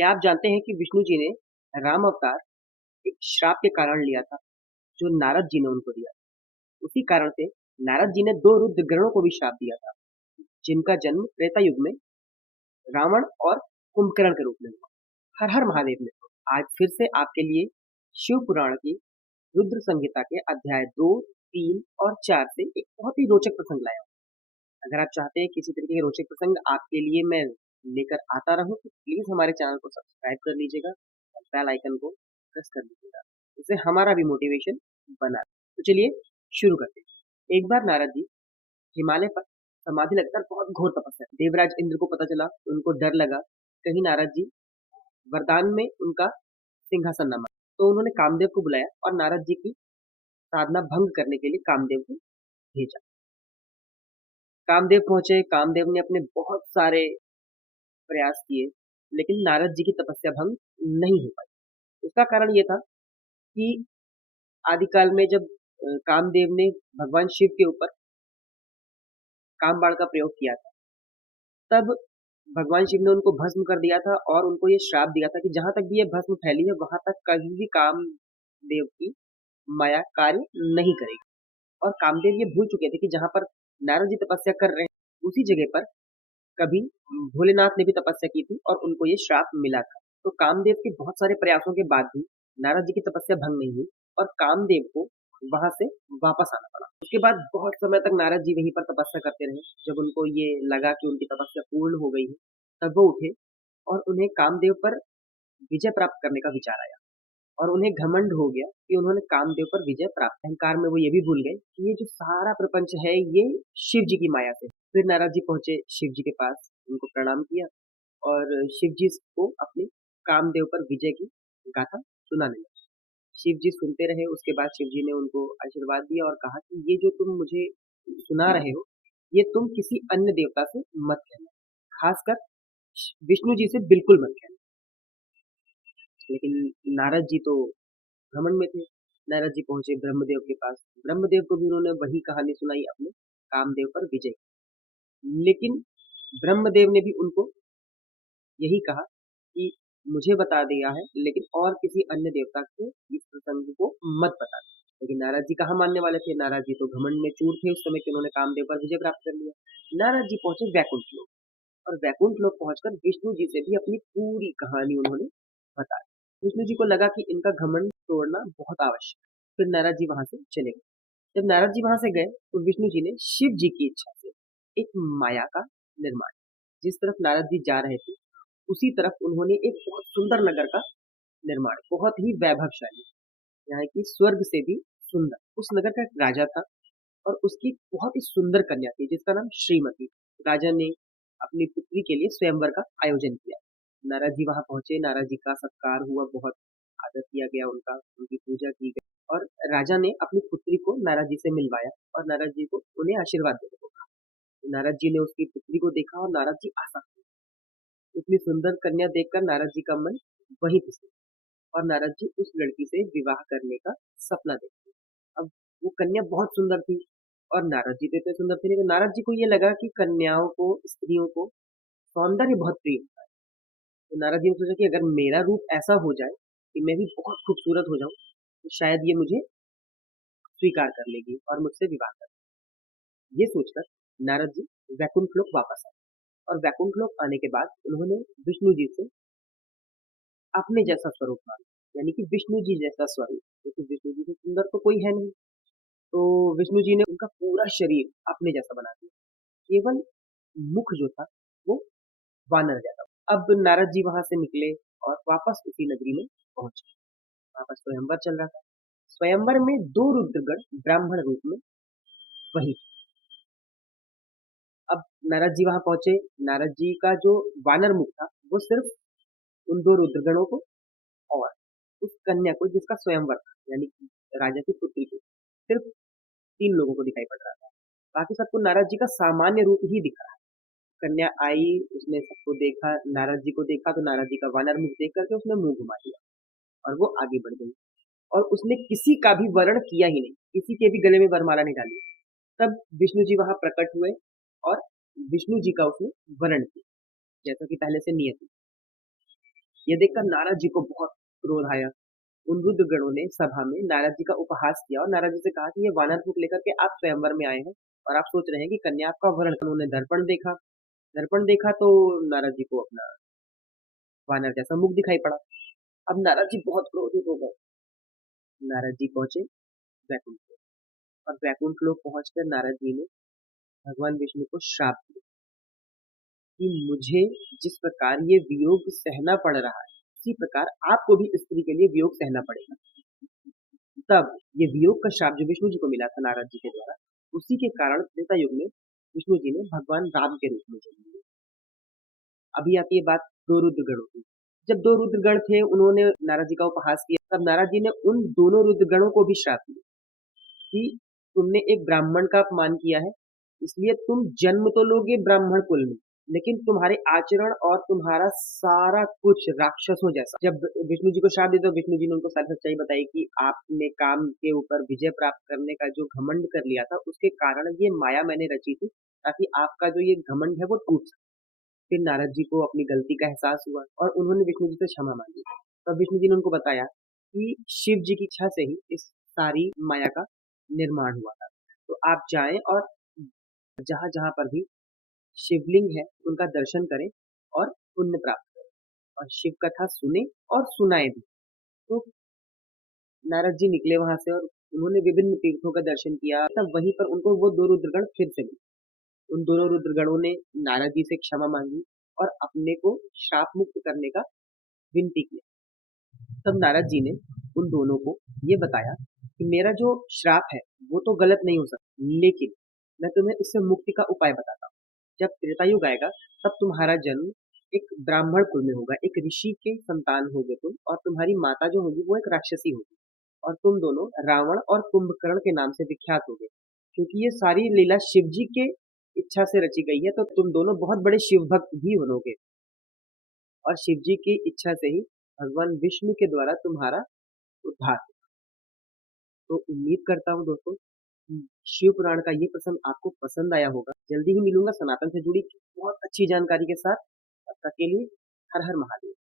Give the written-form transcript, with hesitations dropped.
क्या आप जानते हैं कि विष्णु जी ने राम अवतार एक श्राप के कारण लिया था, जो नारद जी ने उनको दिया। उसी कारण से नारद जी ने दो रुद्रगणों को भी श्राप दिया था, जिनका जन्म त्रेता युग में रावण और कुंभकर्ण के रूप में हुआ। हर हर महादेव ने आज फिर से आपके लिए शिव पुराण की रुद्र संहिता के अध्याय 2, 3 और 4 से एक बहुत ही रोचक प्रसंग लाया हूं। अगर आप चाहते हैं किसी तरीके के रोचक प्रसंग आपके लिए मैं लेकर आता रहूं, तो प्लीज हमारे चैनल को सब्सक्राइब कर लीजिएगा और बेल आइकन को प्रेस कर लीजिएगा। इससे हमारा भी मोटिवेशन बना रहे। तो चलिए शुरू करते हैं। एक बार नारद जी हिमालय पर समाधि लगकर बहुत घोर तपस्या की। देवराज इंद्र को पता चला, उनको डर लगा कहीं नारद जी वरदान में उनका सिंहासन न मारे। तो उन्होंने कामदेव को बुलाया और नारद जी की साधना भंग करने के लिए कामदेव को भेजा। कामदेव पहुंचे। कामदेव ने अपने बहुत सारे प्रयास किए, लेकिन नारद जी की तपस्या भंग नहीं हो पाई। उसका कारण ये था कि आदिकाल में जब कामदेव ने भगवान शिव के ऊपर कामबाण का प्रयोग किया था, तब भगवान शिव ने उनको भस्म कर दिया था और उनको ये श्राप दिया था कि जहां तक भी ये भस्म फैली है, वहां तक कभी भी कामदेव की माया कार्य नहीं करेगी। और कामदेव ये भूल चुके थे कि जहां पर नारद जी तपस्या कर रहे हैं, उसी जगह पर कभी भोलेनाथ ने भी तपस्या की थी और उनको ये श्राप मिला था। तो कामदेव के बहुत सारे प्रयासों के बाद भी नारद जी की तपस्या भंग नहीं हुई और कामदेव को वहां से वापस आना पड़ा। उसके बाद बहुत समय तक नारद जी वहीं पर तपस्या करते रहे। जब उनको ये लगा कि उनकी तपस्या पूर्ण हो गई है, तब वो उठे और उन्हें कामदेव पर विजय प्राप्त करने का विचार आया और उन्हें घमंड हो गया कि उन्होंने कामदेव पर विजय प्राप्त। अहंकार में वो ये भी भूल गए कि ये जो सारा प्रपंच है, ये शिव जी की माया से। फिर नारद जी पहुंचे शिव जी के पास, उनको प्रणाम किया और शिव जी को अपने कामदेव पर विजय की गाथा सुनाने लगे। शिव जी सुनते रहे। उसके बाद शिव जी ने उनको आशीर्वाद दिया और कहा कि ये जो तुम मुझे सुना रहे हो, ये तुम किसी अन्य देवता से मत कहना, खासकर विष्णु जी से बिल्कुल मत कहना। लेकिन नारद जी तो भ्रमण में थे। नारद जी पहुंचे ब्रह्मदेव के पास। ब्रह्मदेव को भी उन्होंने वही कहानी सुनाई अपने कामदेव पर विजय की। लेकिन ब्रह्मदेव ने भी उनको यही कहा कि मुझे बता दिया है, लेकिन और किसी अन्य देवता को इस प्रसंग को मत बता। लेकिन नारद जी कहाँ मानने वाले थे। नारद जी तो घमंड में चूर थे उस समय कि उन्होंने कामदेव पर विजय प्राप्त कर लिया। नारद जी पहुंचे वैकुंठ लोक और वैकुंठ लोक पहुंचकर विष्णु जी से भी अपनी पूरी कहानी उन्होंने बताई। विष्णु जी को लगा कि इनका घमंड तोड़ना बहुत आवश्यक है। फिर नारद जी वहां से चले गए। जब नारद जी वहां से गए, तो विष्णु जी ने शिव जी की इच्छा से एक माया का निर्माण। जिस तरफ नारद जी जा रहे थे, उसी तरफ उन्होंने एक बहुत सुंदर नगर का निर्माण, बहुत ही वैभवशाली, यहाँ की स्वर्ग से भी सुंदर। उस नगर का एक राजा था और उसकी बहुत ही सुंदर कन्या थी, जिसका नाम श्रीमती। राजा ने अपनी पुत्री के लिए स्वयंवर का आयोजन किया। नारद जी वहां पहुंचे। नारद जी का सत्कार हुआ, बहुत आदर किया गया उनका, उनकी पूजा की गई और राजा ने अपनी पुत्री को नारद जी से मिलवाया और नारद जी को उन्हें आशीर्वाद देने को कहा। नारद जी ने उसकी पुत्री को देखा और नारद जी आसक्त हुए। इतनी सुंदर कन्या देखकर नारद जी का मन वहीं फिसल और नारद जी उस लड़की से विवाह करने का सपना देखते। अब वो कन्या बहुत सुंदर थी और नारद जी तो इतने सुंदर थे, लेकिन नारद जी को ये लगा कि कन्याओं को, स्त्रियों को सौंदर्य बहुत प्रिय होता है। तो नारद जी ने सोचा कि अगर मेरा रूप ऐसा हो जाए कि मैं भी बहुत खूबसूरत हो जाऊं, तो शायद ये मुझे स्वीकार कर लेगी और मुझसे विवाह कर। ये सोचकर नारद जी वैकुंठ लोक वापस आए और वैकुंठ लोक आने के बाद उन्होंने विष्णु जी से अपने जैसा स्वरूप मांगा, यानी कि विष्णु जी जैसा स्वरूप, क्योंकि विष्णु जी से सुंदर तो कोई है नहीं। तो विष्णु जी ने उनका पूरा शरीर अपने जैसा बना दिया, केवल मुख जो था वो वानर जैसा। अब नारद जी वहां से निकले और वापस उसी नगरी में पहुंचे। वहां पर स्वयंवर चल रहा था। स्वयंवर में दो रुद्रगण ब्राह्मण रूप में वही। अब नारद जी वहां पहुंचे। नारद जी का जो वानर मुख था, वो सिर्फ उन दो रुद्रगणों को और उस कन्या को, जिसका स्वयंवर था, यानी कि राजा की पुत्री को, सिर्फ तीन लोगों को दिखाई पड़ रहा था। बाकी सबको नारद जी का सामान्य रूप ही दिख रहा है। कन्या आई, उसने सबको देखा, नारद जी को देखा, तो नारद जी का वानर मुख देख करके उसने मुंह घुमा दिया और वो आगे बढ़ गई और उसने किसी का भी वर्ण किया ही नहीं, किसी के भी गले में वरमाला नहीं डाली। तब विष्णु जी वहां प्रकट हुए और विष्णु जी का उसने वर्ण किया, जैसा कि पहले से नियत थी। ये देखकर नारद जी को बहुत क्रोध आया। उन रुद्रगणों ने सभा में नारद जी का उपहास किया और नारद जी से कहा कि ये वानर रूप लेकर के आप स्वयंवर में आए हैं और आप सोच रहे हैं कि कन्या आपका अपहरण कर। उन्होंने दर्पण देखा तो नारद जी को अपना वानर जैसा मुख दिखाई पड़ा। अब नारद जी बहुत क्रोधित हो गए। नारद जी पहुंचे वैकुंठ लोक और वैकुंठ लोक पहुंचकर नारद जी ने भगवान विष्णु को श्राप दिया कि मुझे जिस प्रकार ये वियोग सहना पड़ रहा है उसी प्रकार आपको भी स्त्री के लिए वियोग सहना पड़ेगा। तब ये वियोग का श्राप जो विष्णु जी को मिला था नारद जी के द्वारा, उसी के कारण त्रेता युग में विष्णु जी ने भगवान राम के रूप में जन्म लिया। अभी आती है बात दो रुद्रगणों की। जब दो रुद्रगण थे उन्होंने नारद जी का उपहास किया, तब नारद जी ने उन दोनों रुद्रगणों को भी श्राप दिया कि तुमने एक ब्राह्मण का अपमान किया है, इसलिए तुम जन्म तो लोगे ब्राह्मण कुल में, लेकिन तुम्हारे आचरण और तुम्हारा सारा कुछ राक्षसों जैसा। जब विष्णु जी को श्राप दिया तो विष्णु जी ने उनको सारी सच्चाई बताई कि आपने काम के ऊपर विजय प्राप्त करने का जो घमंड कर लिया था उसके कारण ये माया मैंने रची थी, ताकि आपका जो ये घमंड है वो टूट सके। फिर नारद जी को अपनी गलती का एहसास हुआ और उन्होंने विष्णु जी से क्षमा मांगी। तब विष्णु जी ने उनको बताया कि शिव जी की इच्छा से ही इस सारी माया का निर्माण हुआ था। तो आप जाएं और जहां जहां पर भी शिवलिंग है उनका दर्शन करें और पुण्य प्राप्त करें और शिव कथा सुने और सुनाए भी। तो नारद जी निकले वहां से और उन्होंने विभिन्न तीर्थों का दर्शन किया। तब वहीं पर उनको वो दो रुद्रगण फिर से मिले। उन दोनों रुद्रगणों ने नारद जी से क्षमा मांगी और अपने को शाप मुक्त करने का विनती किया। तब नारद जी ने उन दोनों को ये बताया कि मेरा जो श्राप है वो तो गलत नहीं हो सकता, लेकिन मैं तुम्हें इससे मुक्ति का उपाय बताता हूँ। जब त्रेतायुग आएगा तब तुम्हारा जन्म एक ब्राह्मण कुल में होगा, एक ऋषि के संतान होगे तुम, और तुम्हारी माता जो होगी वो एक राक्षसी होगी और तुम दोनों रावण और कुंभकर्ण के नाम से विख्यात होगे। क्योंकि ये सारी लीला शिव जी के इच्छा से रची गई है तो तुम दोनों बहुत बड़े शिव भक्त भी बनोगे और शिव जी की इच्छा से ही भगवान विष्णु के द्वारा तुम्हारा उद्धार। तो उम्मीद करता हूँ दोस्तों कि शिव पुराण का ये प्रसंग आपको पसंद आया होगा। जल्दी ही मिलूंगा सनातन से जुड़ी बहुत अच्छी जानकारी के साथ। तब तक के लिए हर हर महादेव।